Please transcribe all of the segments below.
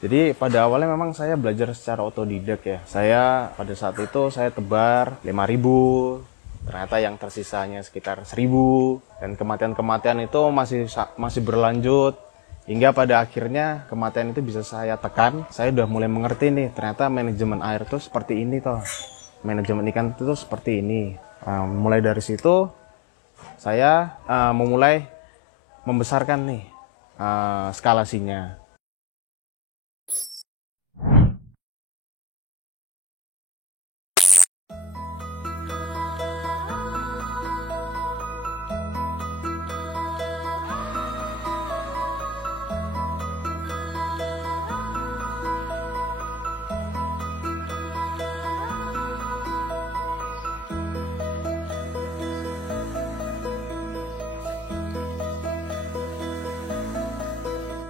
Jadi pada awalnya memang saya belajar secara otodidak ya. Saya pada saat itu saya tebar 5.000, ternyata yang tersisanya sekitar 1.000, dan kematian-kematian itu masih berlanjut hingga pada akhirnya kematian itu bisa saya tekan. Saya udah mulai mengerti nih, ternyata manajemen air itu seperti ini toh. Manajemen ikan itu seperti ini. Mulai dari situ saya memulai membesarkan nih skalasinya.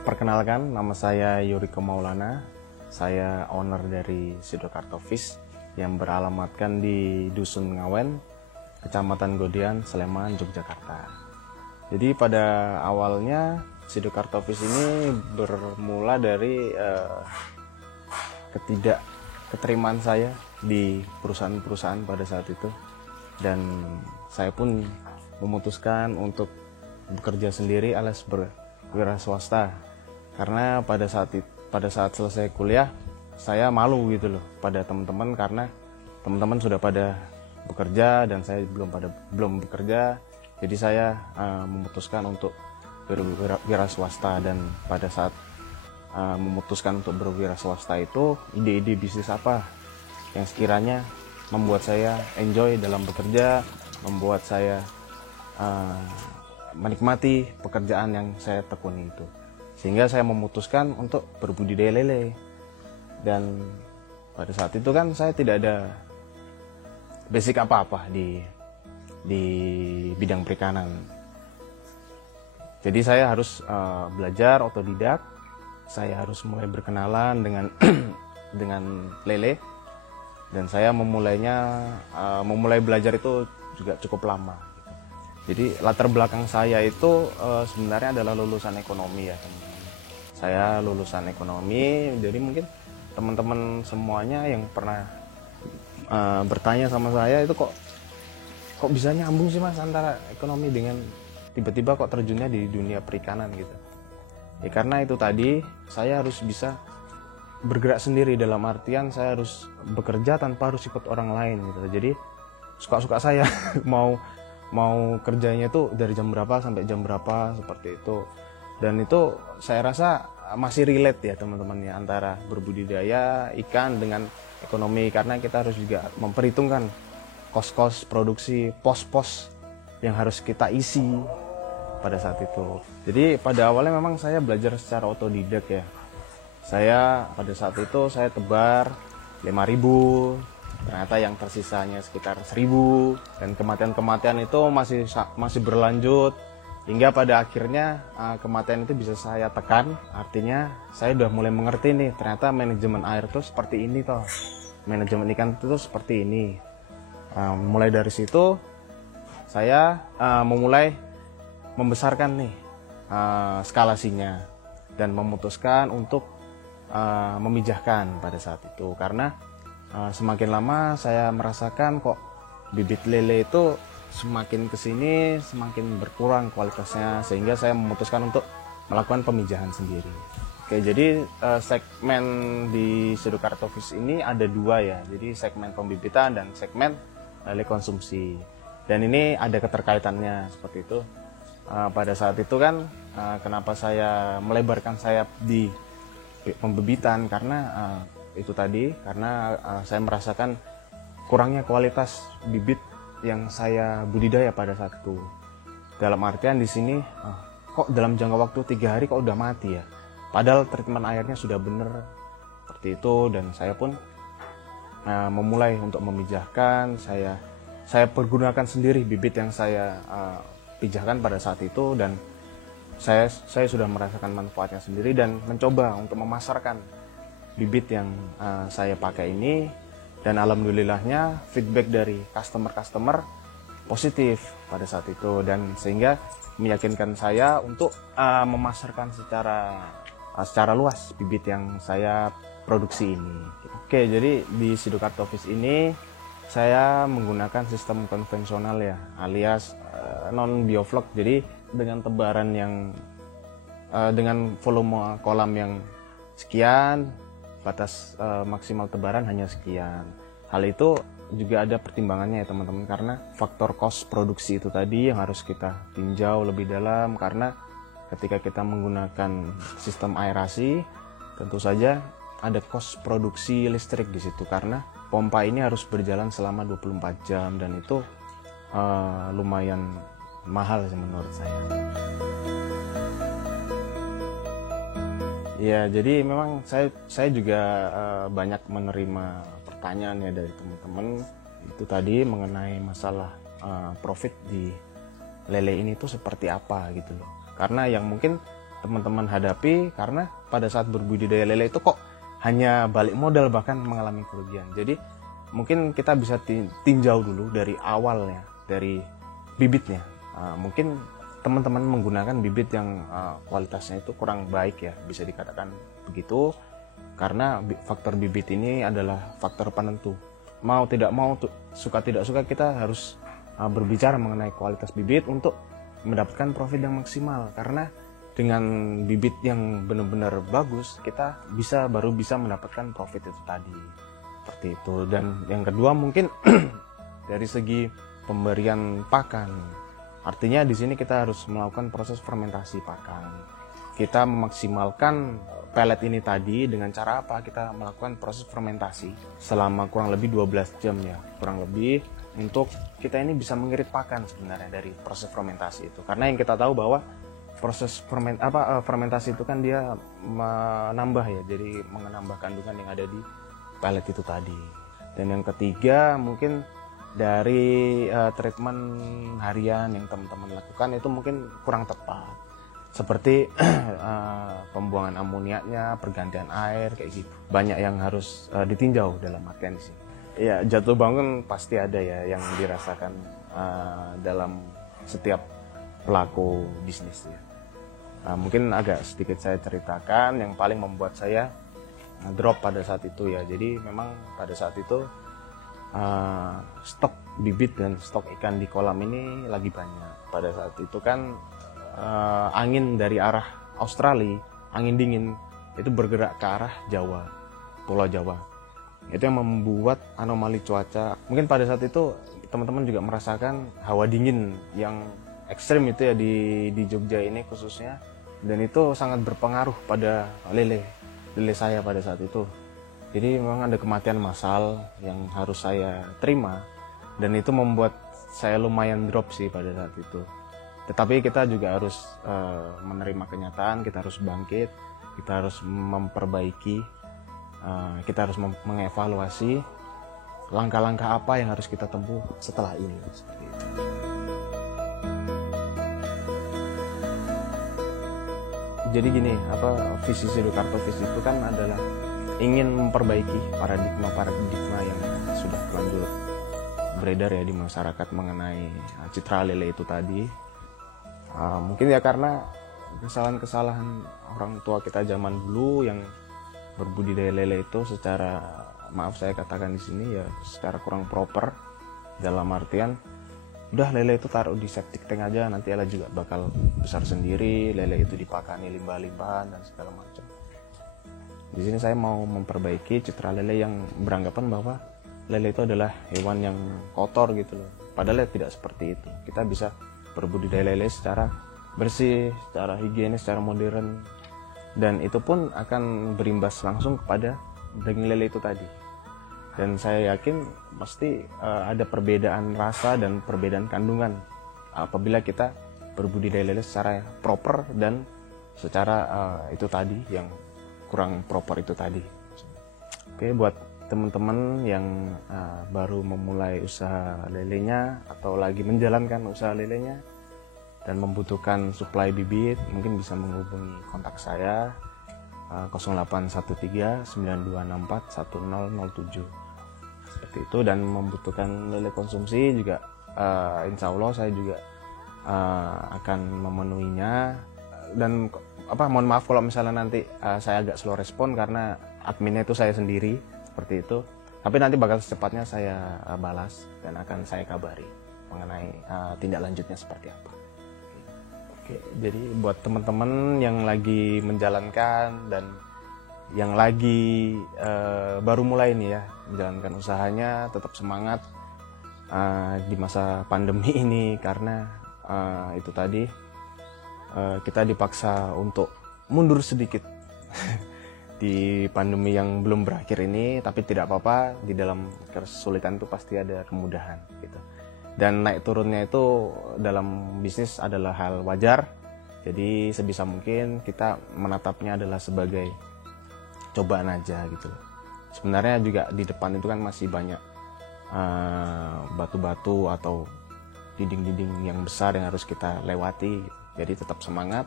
Perkenalkan, nama saya Yuriko Maulana. Saya owner dari Sidokarto Fish yang beralamatkan di Dusun Ngawen, Kecamatan Godian, Sleman, Yogyakarta. Jadi pada awalnya Sidokarto Fish ini bermula dari ketidakketerimaan saya di perusahaan-perusahaan pada saat itu, dan saya pun memutuskan untuk bekerja sendiri alias berwira swasta. Karena pada saat selesai kuliah saya malu gitu loh pada teman-teman, karena teman-teman sudah pada bekerja dan saya belum bekerja. Jadi saya memutuskan untuk berwira swasta, dan pada saat memutuskan untuk berwira swasta itu, ide-ide bisnis apa yang sekiranya membuat saya enjoy dalam bekerja, membuat saya menikmati pekerjaan yang saya tekuni itu. Sehingga saya memutuskan untuk berbudidaya lele. Dan pada saat itu kan saya tidak ada basic apa-apa di bidang perikanan. Jadi saya harus belajar otodidak. Saya harus mulai berkenalan dengan dengan lele. Dan saya memulai belajar itu juga cukup lama. Jadi latar belakang saya itu sebenarnya adalah lulusan ekonomi ya, teman-teman. Saya lulusan ekonomi, jadi mungkin teman-teman semuanya yang pernah bertanya sama saya itu kok bisa nyambung sih mas antara ekonomi dengan tiba-tiba kok terjunnya di dunia perikanan gitu. Ya karena itu tadi, saya harus bisa bergerak sendiri, dalam artian saya harus bekerja tanpa harus ikut orang lain gitu. Jadi suka-suka saya mau kerjanya itu dari jam berapa sampai jam berapa, seperti itu. Dan itu saya rasa masih relate ya teman-teman ya, antara berbudidaya ikan dengan ekonomi, karena kita harus juga memperhitungkan kos-kos produksi, pos-pos yang harus kita isi pada saat itu. Jadi pada awalnya memang saya belajar secara otodidak ya. Saya pada saat itu saya tebar 5.000, ternyata yang tersisanya sekitar 1.000, dan kematian-kematian itu masih berlanjut hingga pada akhirnya kematian itu bisa saya tekan. Artinya saya udah mulai mengerti nih, ternyata manajemen air itu seperti ini toh, manajemen ikan itu seperti ini. Mulai dari situ saya memulai membesarkan nih skalasinya, dan memutuskan untuk memijahkan pada saat itu. Karena semakin lama saya merasakan kok bibit lele itu semakin kesini semakin berkurang kualitasnya, sehingga saya memutuskan untuk melakukan pemijahan sendiri. Oke, jadi segmen di Sidokarto Fish ini ada dua ya, jadi segmen pembibitan dan segmen lele konsumsi, dan ini ada keterkaitannya seperti itu. Pada saat itu kan kenapa saya melebarkan sayap di pembibitan, karena itu tadi, karena saya merasakan kurangnya kualitas bibit yang saya budidaya pada saat itu. Dalam artian di sini kok dalam jangka waktu 3 hari kok udah mati ya, padahal treatment airnya sudah benar, seperti itu. Dan saya pun memulai untuk memijahkan. Saya pergunakan sendiri bibit yang saya pijahkan pada saat itu, dan saya sudah merasakan manfaatnya sendiri dan mencoba untuk memasarkan bibit yang saya pakai ini. Dan alhamdulillahnya feedback dari customer positif pada saat itu, dan sehingga meyakinkan saya untuk memasarkan secara secara luas bibit yang saya produksi ini. Oke, jadi di Sidokarto Fish ini saya menggunakan sistem konvensional ya, alias non bioflok. Jadi dengan tebaran yang dengan volume kolam yang sekian, batas maksimal tebaran hanya sekian. Hal itu juga ada pertimbangannya ya teman-teman, karena faktor cost produksi itu tadi yang harus kita tinjau lebih dalam, karena ketika kita menggunakan sistem aerasi tentu saja ada cost produksi listrik di situ, karena pompa ini harus berjalan selama 24 jam dan itu lumayan mahal sih menurut saya. Ya, jadi memang saya juga banyak menerima pertanyaan ya dari teman-teman itu tadi mengenai masalah profit di lele ini tuh seperti apa gitu loh. Karena yang mungkin teman-teman hadapi, karena pada saat berbudidaya lele itu kok hanya balik modal bahkan mengalami kerugian. Jadi mungkin kita bisa tinjau dulu dari awalnya, dari bibitnya. Mungkin teman-teman menggunakan bibit yang kualitasnya itu kurang baik ya, bisa dikatakan begitu, karena faktor bibit ini adalah faktor penentu. Mau tidak mau, suka tidak suka, kita harus berbicara mengenai kualitas bibit untuk mendapatkan profit yang maksimal, karena dengan bibit yang benar-benar bagus kita baru bisa mendapatkan profit itu tadi, seperti itu. Dan yang kedua mungkin dari segi pemberian pakan, artinya di sini kita harus melakukan proses fermentasi pakan. Kita memaksimalkan pelet ini tadi dengan cara apa? Kita melakukan proses fermentasi selama kurang lebih 12 jam ya, kurang lebih, untuk kita ini bisa mengirit pakan sebenarnya dari proses fermentasi itu. Karena yang kita tahu bahwa proses fermentasi itu kan dia menambah ya, jadi menambah kandungan yang ada di pelet itu tadi. Dan yang ketiga mungkin dari treatment harian yang teman-teman lakukan itu mungkin kurang tepat, seperti pembuangan amoniaknya, pergantian air kayak gitu. Banyak yang harus ditinjau dalam artian di sini. Ya, jatuh bangun pasti ada ya yang dirasakan dalam setiap pelaku bisnis ya. Mungkin agak sedikit saya ceritakan yang paling membuat saya drop pada saat itu ya. Jadi memang pada saat itu stok bibit dan stok ikan di kolam ini lagi banyak. Pada saat itu kan angin dari arah Australia, angin dingin itu bergerak ke arah Jawa, Pulau Jawa. Itu yang membuat anomali cuaca. Mungkin pada saat itu teman-teman juga merasakan hawa dingin yang ekstrim itu ya di Jogja ini khususnya, dan itu sangat berpengaruh pada lele saya pada saat itu. Jadi memang ada kematian massal yang harus saya terima, dan itu membuat saya lumayan drop sih pada saat itu. Tetapi kita juga harus menerima kenyataan, kita harus bangkit, kita harus memperbaiki, kita harus mengevaluasi langkah-langkah apa yang harus kita tempuh setelah ini. Seperti itu. Jadi gini, visi Sidokarto Fish itu kan adalah ingin memperbaiki paradigma yang sudah terlanjur beredar ya di masyarakat mengenai citra lele itu tadi. Mungkin ya karena kesalahan-kesalahan orang tua kita zaman dulu yang berbudidaya lele itu secara, maaf saya katakan di sini ya, secara kurang proper, dalam artian udah lele itu taruh di septic tank aja, nanti lele juga bakal besar sendiri, lele itu dipakani limbah-limbahan dan segala macam. Di sini saya mau memperbaiki citra lele yang beranggapan bahwa lele itu adalah hewan yang kotor gitu loh. Padahal tidak seperti itu. Kita bisa berbudidaya lele secara bersih, secara higienis, secara modern, dan itu pun akan berimbas langsung kepada daging lele itu tadi. Dan saya yakin pasti ada perbedaan rasa dan perbedaan kandungan apabila kita berbudidaya lele secara proper dan secara itu tadi yang kurang proper itu tadi. Oke, buat teman-teman yang baru memulai usaha lelenya atau lagi menjalankan usaha lelenya dan membutuhkan suplai bibit, mungkin bisa menghubungi kontak saya 0813 9264 1007 seperti itu. Dan membutuhkan lele konsumsi juga insya Allah saya juga akan memenuhinya. Dan mohon maaf kalau misalnya nanti saya agak slow respon karena adminnya itu saya sendiri seperti itu. Tapi nanti bakal secepatnya saya balas dan akan saya kabari mengenai tindak lanjutnya seperti apa. Oke, jadi buat teman-teman yang lagi menjalankan dan yang lagi baru mulai nih ya menjalankan usahanya, tetap semangat di masa pandemi ini karena itu tadi kita dipaksa untuk mundur sedikit di pandemi yang belum berakhir ini, tapi tidak apa-apa, di dalam kesulitan itu pasti ada kemudahan gitu. Dan naik turunnya itu dalam bisnis adalah hal wajar. Jadi sebisa mungkin kita menatapnya adalah sebagai cobaan aja gitu. Sebenarnya juga di depan itu kan masih banyak batu-batu atau dinding-dinding yang besar yang harus kita lewati. Jadi tetap semangat,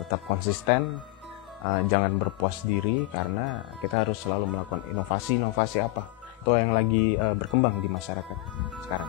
tetap konsisten. Jangan berpuas diri karena kita harus selalu melakukan inovasi apa itu yang lagi berkembang di masyarakat sekarang.